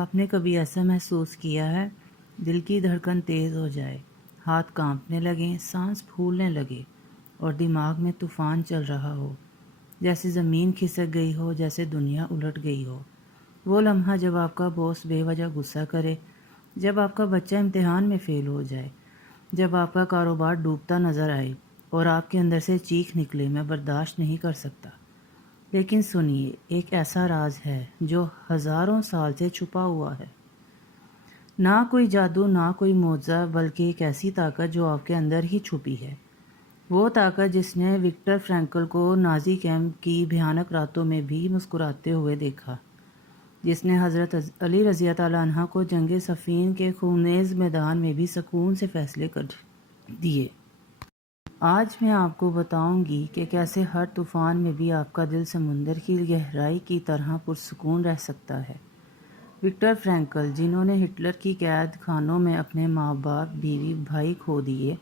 کیا آپ نے کبھی ایسا محسوس کیا ہے؟ دل کی دھڑکن تیز ہو جائے، ہاتھ کانپنے لگیں، سانس پھولنے لگے اور دماغ میں طوفان چل رہا ہو، جیسے زمین کھسک گئی ہو، جیسے دنیا الٹ گئی ہو۔ وہ لمحہ جب آپ کا باس بے وجہ غصہ کرے، جب آپ کا بچہ امتحان میں فیل ہو جائے، جب آپ کا کاروبار ڈوبتا نظر آئے اور آپ کے اندر سے چیخ نکلے، میں برداشت نہیں کر سکتا۔ لیکن سنیے، ایک ایسا راز ہے جو ہزاروں سال سے چھپا ہوا ہے۔ نہ کوئی جادو، نہ کوئی معجزہ، بلکہ ایک ایسی طاقت جو آپ کے اندر ہی چھپی ہے۔ وہ طاقت جس نے وکٹر فرینکل کو نازی کیمپ کی بھیانک راتوں میں بھی مسکراتے ہوئے دیکھا، جس نے حضرت علی رضی اللہ عنہ کو جنگ صفین کے خونریز میدان میں بھی سکون سے فیصلے کر دیے۔ آج میں آپ کو بتاؤں گی کہ کیسے ہر طوفان میں بھی آپ کا دل سمندر کی گہرائی کی طرح پرسکون رہ سکتا ہے۔ وکٹر فرینکل، جنہوں نے ہٹلر کی قید خانوں میں اپنے ماں باپ، بیوی، بھائی کھو دیے،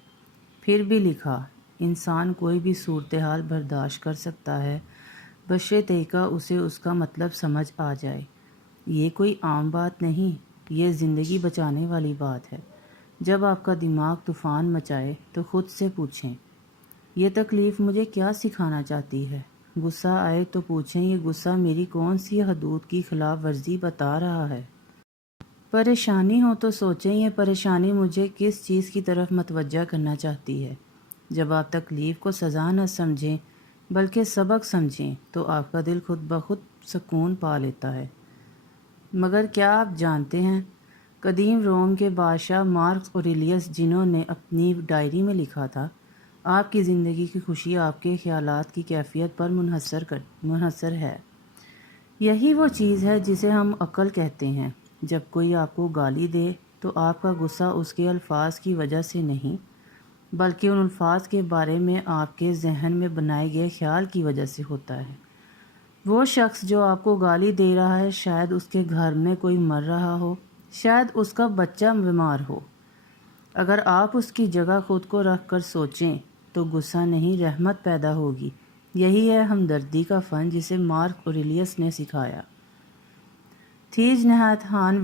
پھر بھی لکھا، انسان کوئی بھی صورتحال برداشت کر سکتا ہے بشرطیکہ اسے اس کا مطلب سمجھ آ جائے۔ یہ کوئی عام بات نہیں، یہ زندگی بچانے والی بات ہے۔ جب آپ کا دماغ طوفان مچائے تو خود سے پوچھیں، یہ تکلیف مجھے کیا سکھانا چاہتی ہے؟ غصہ آئے تو پوچھیں، یہ غصہ میری کون سی حدود کی خلاف ورزی بتا رہا ہے؟ پریشانی ہو تو سوچیں، یہ پریشانی مجھے کس چیز کی طرف متوجہ کرنا چاہتی ہے؟ جب آپ تکلیف کو سزا نہ سمجھیں بلکہ سبق سمجھیں تو آپ کا دل خود بخود سکون پا لیتا ہے۔ مگر کیا آپ جانتے ہیں، قدیم روم کے بادشاہ مارکس اوریلیس، جنہوں نے اپنی ڈائری میں لکھا تھا، آپ کی زندگی کی خوشی آپ کے خیالات کی کیفیت پر منحصر ہے۔ یہی وہ چیز ہے جسے ہم عقل کہتے ہیں۔ جب کوئی آپ کو گالی دے تو آپ کا غصہ اس کے الفاظ کی وجہ سے نہیں، بلکہ ان الفاظ کے بارے میں آپ کے ذہن میں بنائے گئے خیال کی وجہ سے ہوتا ہے۔ وہ شخص جو آپ کو گالی دے رہا ہے، شاید اس کے گھر میں کوئی مر رہا ہو، شاید اس کا بچہ بیمار ہو۔ اگر آپ اس کی جگہ خود کو رکھ کر سوچیں تو غصہ نہیں، رحمت پیدا ہوگی۔ یہی ہے ہمدردی کا فن جسے مارک اوریلیس نے سکھایا۔ تھیج نہایت خان،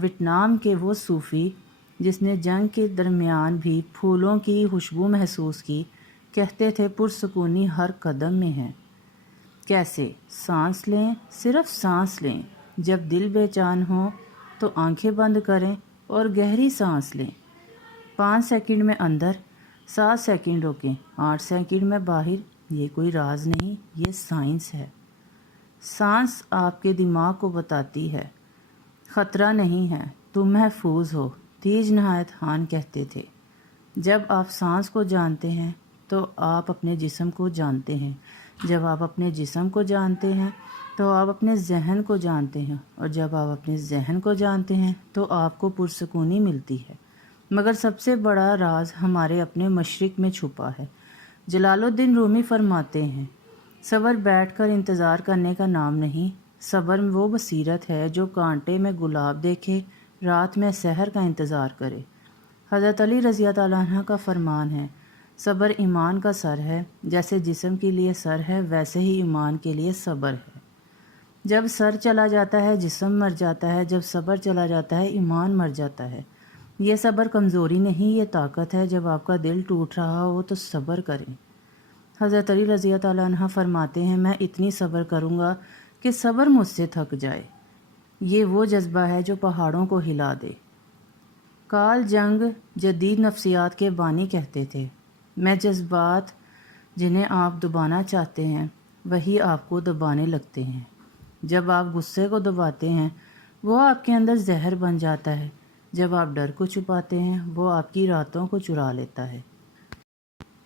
ویتنام کے وہ صوفی جس نے جنگ کے درمیان بھی پھولوں کی خوشبو محسوس کی، کہتے تھے پرسکونی ہر قدم میں ہے۔ کیسے؟ سانس لیں، صرف سانس لیں۔ جب دل بے چین ہو تو آنکھیں بند کریں اور گہری سانس لیں۔ 5 سیکنڈ میں اندر، 7 سیکنڈ روکیں، 8 سیکنڈ میں باہر۔ یہ کوئی راز نہیں، یہ سائنس ہے۔ سانس آپ کے دماغ کو بتاتی ہے، خطرہ نہیں ہے، تم محفوظ ہو۔ تیج نہایت خان کہتے تھے، جب آپ سانس کو جانتے ہیں تو آپ اپنے جسم کو جانتے ہیں، جب آپ اپنے جسم کو جانتے ہیں تو آپ اپنے ذہن کو جانتے ہیں، اور جب آپ اپنے ذہن کو جانتے ہیں تو آپ کو پرسکونی ملتی ہے۔ مگر سب سے بڑا راز ہمارے اپنے مشرق میں چھپا ہے۔ جلال الدین رومی فرماتے ہیں، صبر بیٹھ کر انتظار کرنے کا نام نہیں، صبر وہ بصیرت ہے جو کانٹے میں گلاب دیکھے، رات میں سحر کا انتظار کرے۔ حضرت علی رضی اللہ عنہ کا فرمان ہے، صبر ایمان کا سر ہے، جیسے جسم کے لیے سر ہے ویسے ہی ایمان کے لیے صبر ہے۔ جب سر چلا جاتا ہے جسم مر جاتا ہے، جب صبر چلا جاتا ہے ایمان مر جاتا ہے۔ یہ صبر کمزوری نہیں، یہ طاقت ہے۔ جب آپ کا دل ٹوٹ رہا ہو تو صبر کریں۔ حضرت علی رضی اللہ عنہ فرماتے ہیں، میں اتنی صبر کروں گا کہ صبر مجھ سے تھک جائے۔ یہ وہ جذبہ ہے جو پہاڑوں کو ہلا دے۔ کارل جنگ جدید نفسیات کے بانی کہتے تھے، میں جذبات جنہیں آپ دبانا چاہتے ہیں وہی آپ کو دبانے لگتے ہیں۔ جب آپ غصے کو دباتے ہیں وہ آپ کے اندر زہر بن جاتا ہے، جب آپ ڈر کو چھپاتے ہیں وہ آپ کی راتوں کو چرا لیتا ہے۔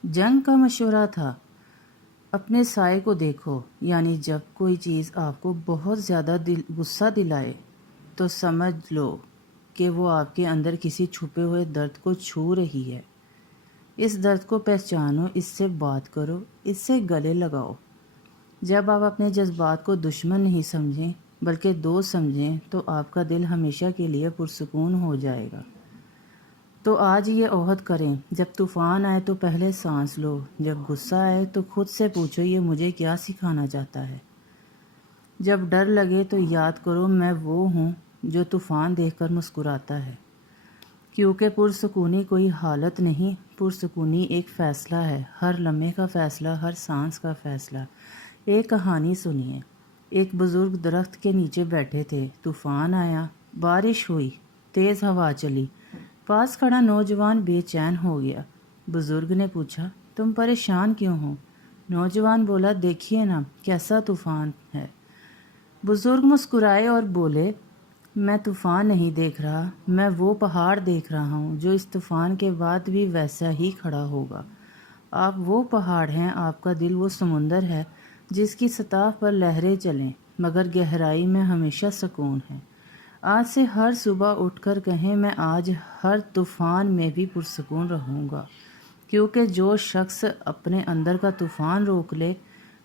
جنگ کا مشورہ تھا، اپنے سائے کو دیکھو، یعنی جب کوئی چیز آپ کو بہت زیادہ غصہ دلائے تو سمجھ لو کہ وہ آپ کے اندر کسی چھپے ہوئے درد کو چھو رہی ہے۔ اس درد کو پہچانو، اس سے بات کرو، اس سے گلے لگاؤ۔ جب آپ اپنے جذبات کو دشمن نہیں سمجھیں بلکہ دوست سمجھیں تو آپ کا دل ہمیشہ کے لیے پرسکون ہو جائے گا۔ تو آج یہ عہد کریں، جب طوفان آئے تو پہلے سانس لو، جب غصہ آئے تو خود سے پوچھو، یہ مجھے کیا سکھانا چاہتا ہے؟ جب ڈر لگے تو یاد کرو، میں وہ ہوں جو طوفان دیکھ کر مسکراتا ہے، کیونکہ پرسکونی کوئی حالت نہیں، پرسکونی ایک فیصلہ ہے، ہر لمحے کا فیصلہ، ہر سانس کا فیصلہ۔ ایک کہانی سنیے۔ ایک بزرگ درخت کے نیچے بیٹھے تھے، طوفان آیا، بارش ہوئی، تیز ہوا چلی، پاس کھڑا نوجوان بے چین ہو گیا۔ بزرگ نے پوچھا، تم پریشان کیوں ہو؟ نوجوان بولا، دیکھیے نا کیسا طوفان ہے۔ بزرگ مسکرائے اور بولے، میں طوفان نہیں دیکھ رہا، میں وہ پہاڑ دیکھ رہا ہوں جو اس طوفان کے بعد بھی ویسا ہی کھڑا ہوگا۔ آپ وہ پہاڑ ہیں، آپ کا دل وہ سمندر ہے جس کی سطح پر لہریں چلیں مگر گہرائی میں ہمیشہ سکون ہے۔ آج سے ہر صبح اٹھ کر کہیں، میں آج ہر طوفان میں بھی پرسکون رہوں گا، کیونکہ جو شخص اپنے اندر کا طوفان روک لے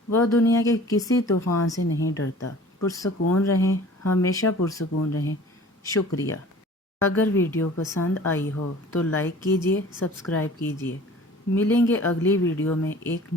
وہ دنیا کے کسی طوفان سے نہیں ڈرتا۔ پرسکون رہیں، ہمیشہ پرسکون رہیں۔ شکریہ۔ اگر ویڈیو پسند آئی ہو تو لائک کیجیے، سبسکرائب کیجیے۔ ملیں گے اگلی ویڈیو میں ایک